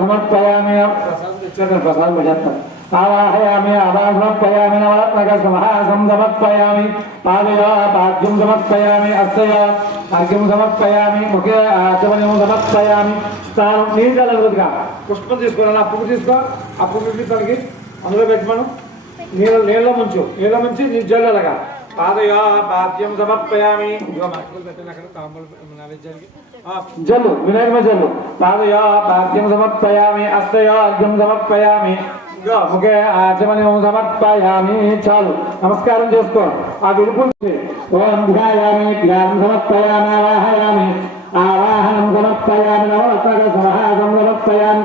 సమర్పయామి ప్రసాదం చేస్తాను ఆవాహయామి ఆవాహమర్పయామి నవరత్నక సమహాసం సమర్పయామి పాదయో పాద్యం సమర్పయామి అస్తయో అర్ఘ్యం సమర్పయామి ముఖే ఆచమయం సమర్పయామి తాను నీళ్ళు కలగదుగా పుష్పం తీసుకోవాలి ఆ పువ్వు తీసుకో. ఆ పువ్వు తనకి అందులో పెట్టుకోను నీళ్ళ నీళ్ళ ముంచు. నీళ్ళ ముంచి నీ జల్లెలగా. పాదయ పాద్యం సమర్పయామి. జల్లు వినాయక జల్లు. పాదయ పాద్యం సమర్పయామి అస్తయ అర్ఘ్యం సమర్పయామి ముఖే ఆచమనం సమర్పయామి చాలు. నమస్కారం చేసుకో. ఆ విడుపు ఓం ధ్యాయామి ధ్యానం సమర్పయామి ఆవాహయామి. ఆవాహనం సమర్పయామి నవరత్నక సమాహాసం సమర్పయామి.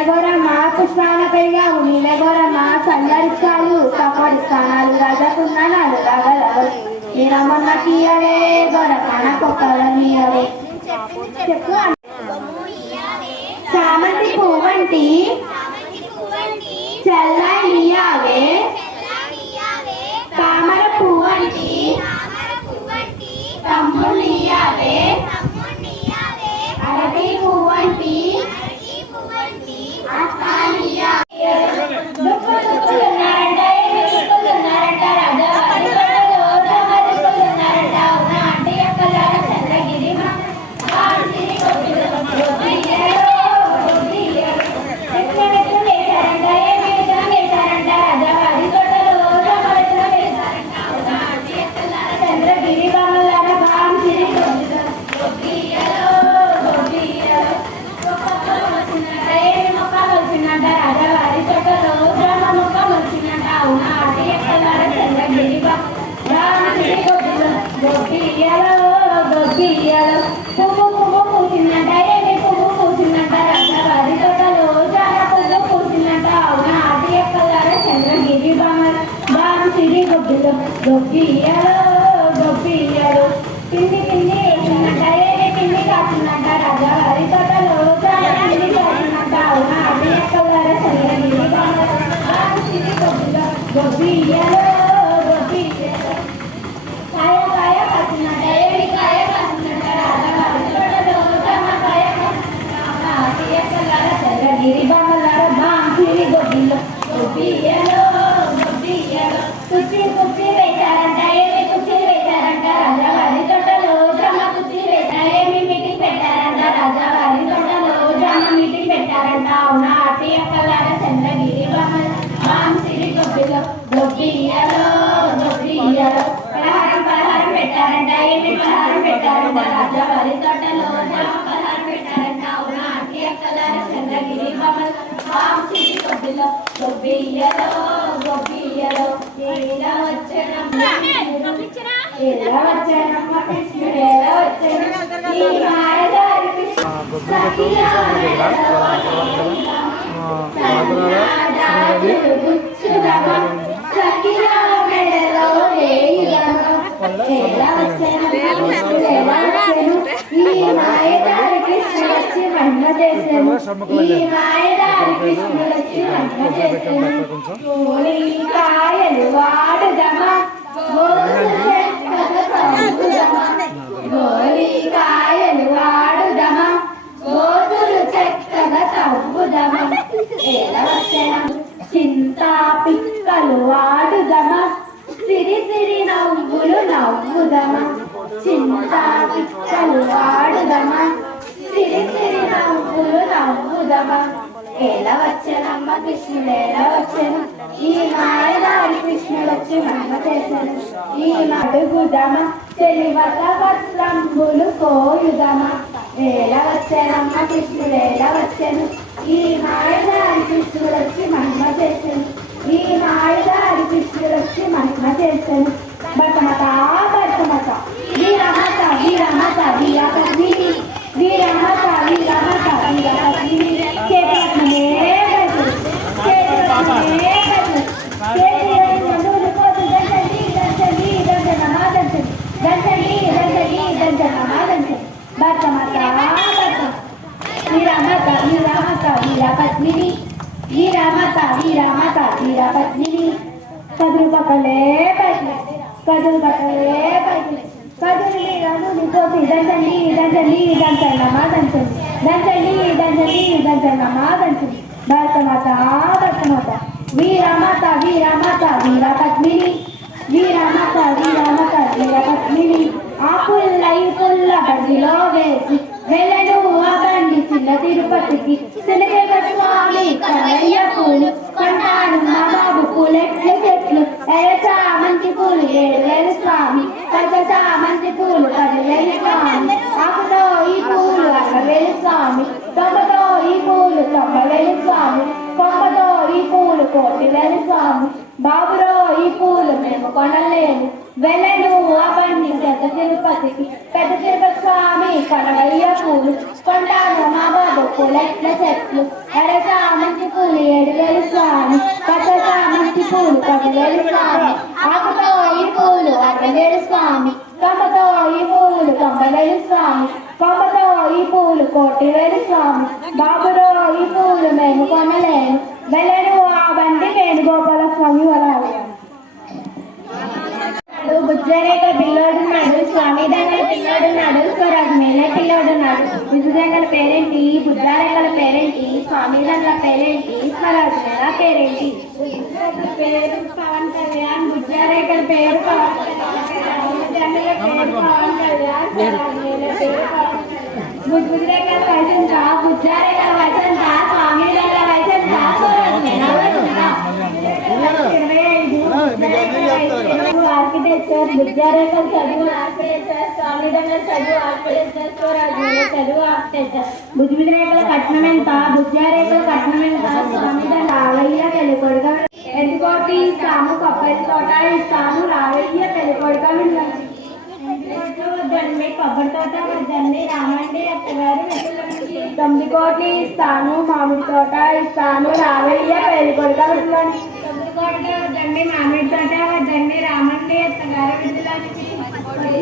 పుష్పాన పెరిగావు నీవే గౌరమ్మ సంచరిస్తాలు కాపాడిస్తానాలు రాజాకున్నానాలు రాగలవరు నేనా మొన్నకి అవే గౌరమ్మ నాకు అవే చెప్పు చామంతి పువ్వంటి చల్లానియావే. తామర పువ్వంటి తమ్మునియావే Yeah. అతి అక్కలార చంద్రగిరి గొబ్బిలో పలహారం పలహారం పెట్టారంట ఏమి పలహారం పెట్టారంట? రాజావారి తోటలో డ్రమ్మ పలహారం పెట్టారంట. అవునా అతి అక్కలార చంద్రగిరి బామ బాంసిరి గొబ్బిలో గొబ్బియ్యలో గొబ్బియ్యలో ఇలా వచ్చనమ్మ ఇలా వచ్చనమ్మ కృష్ణుడు ఎలా వచ్చను ఈ కృష్ణుడు సఖియా మెడలో గుచ్చుదమ సఖియా మెడలో వేయుదమ ఎలా వచ్చను కృష్ణుడు ఎలా వచ్చను ఈ మాయదారి కృష్ణుడు వచ్చి మహిమ చేసెను ఈ మాయదారి కృష్ణుడు వచ్చి మహిమ చేసెను కాయలు వాడుదమా కాయలు వాడుదమా గోతులు చక్కగా చింతాపిక్కలు చింతా వాడుదమా సిరి సిరి నవ్వులు నవ్వుదమా చింతాపిక్కలు వాడుదమా సిరి సిరి నవ్వులు నవ్వుదమా ఎలా వచ్చానమ్మ కృష్ణుడు ఎలా వచ్చాను ఈ మాయదారి కృష్ణుడు వచ్చి మమ్మ చేశాను ఈ అడుగుదమ తెలివత వస్త్రంబులు కోయుదమ ఎలా వచ్చానమ్మ కృష్ణుడు ఎలా వచ్చాను ఈ మాయదారి కృష్ణుడు వచ్చి మహిమ చేసింది ఈ మాయదారి కృష్ణుడు వచ్చి మహిమ చేశాను బతమత బతమత వీరమత వీరమత వీరపత్ని వీరమత వీరమత వీరపత్ని చేతులనే బతులు చేతులనే బతులు చేతులు కోసి దంచండి దంచండి దంచనమా దంచండి దంచండి దంచండి దంచనమా దంచండి బతమత బతమత వీరమత వీరమత వీరపత్నిని వీరమత వీరమత పద్మిని. కదులు పక్కలే పైకి కదులు పక్కలే పైకి కదులు రాను కోసి దంచండి దంచండి దంచన్నమా దంచండి. దంచండి దంచండి దంచన్నమా దంచండి. భరతమాత భరతమాత. వీరమాత వీరమాత వీర పద్మిని వీరమాత వీరమాత వీర పద్మిని పుల్ల ఈ పుల్ల బండిలో వేసి వెళ్ళను ఆ బండి చిన్న తిరుపతికి తినగల స్వామి కన్నయ్య పూలు కొంటాను మా బాబు పూలెట్లు చెట్లు ఎరచా మంచి పూలు ఏడు వేలు స్వామి పచ్చచా మంచి పూలు పదివేలు స్వామి ఆకుతో ఈ పూలు అరవేలు స్వామి తొమ్మతో ఈ పూలు తొంభై వేలు స్వామి కొమ్మతో ఈ పూలు కోటి వేలు స్వామి. బాబురో ఈ పూలు మేము కొనలేము వెళ్ళను అవన్నీ పెద్ద తిరుపతికి. పెద్ద తిరుపతి స్వామి కొనవయ్య పూలు. కొంటాను మా బాబు పూలెట్ల చెట్లు. ఎర్ర చామంతి పూలు ఏడు వేలు స్వామి. పెద్ద చామంతి పూలు పదివేలు స్వామి. ఆకుతో ఈ పూలు అరవై వేలు స్వామి. కొమ్మతో ఈ పూలు తొంభై వేలు స్వామి. కొమ్మతో ఈ పూలు కోటి వేలు స్వామి. బాబురో ఈ పూలు మేము కొనలేము వెళ్ళను ఆ బండి వేణుగోపాల స్వామి వరాలి బుజ్జరేగ పిల్లోడున్నాడు స్వామి దగ్గర పిల్లోడున్నాడు స్వరాజ్ మేలే పిల్లోడున్నాడు బుజ్జుదంగల పేరేంటి బుజ్జారేగల పేరేంటి స్వామి దగ్గర పేరేంటి స్వరాజ్ మేళ పేరేంటి పేరు పవన్ కళ్యాణ్ బుజ్జారేగల పేరు పవన్ కళ్యాణ్ పేరు పవన్ కళ్యాణ్ స్వరాజ్ మేళ పేరు పవన్ బుజ్జురేగల వయసు ఎంత బుజ్జారేగల వయసు ఎంత స్వామి దగ్గర వయసు ఎంత స్వరాజ్ మేళ వయసు ఎంత ఇరవై ఐదు ఆర్కిటెక్చర్ విద్యారేఖలు చదువు ఆర్కిటెక్చర్ స్వామి దగ్గర చదువు ఆర్కిటెక్చర్ స్వరాజ్యంలో చదువు ఆర్కిటెక్చర్ బుజ్జిరేఖల కట్నం ఎంత బుజ్జారేఖల కట్నం ఎంత స్వామి దగ్గర రావయ్య పెళ్ళికొడుక ఎందుకోటి ఇస్తాము కొబ్బరి తోట ఇస్తాము రావయ్య పెళ్ళికొడుక వద్దండి కొబ్బరి తోట వద్దండి రామండి అత్తగారు. తొమ్మిది కోట్లు ఇస్తాను మామిడి తోట ఇస్తాను రావయ్య పెళ్ళికొడుక విడుదలని తొమ్మిది కోట్లు వద్దండి మామిడి తోట వద్దండి రామండి అత్తగారు విడుదలని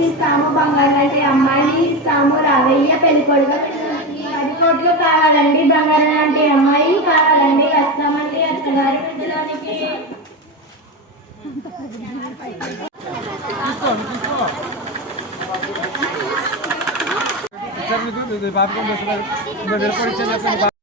ఇస్తాము బంగారు లాంటి అమ్మాయిని ఇస్తాము రావయ్య పెళ్ళికొడుక విడుదలని పది కోట్లు కావాలండి బంగారం లాంటి అమ్మాయి కావాలండి వస్తామండి అత్తగారు విడుదలనికి বাপ কম বেশি বের করেছেন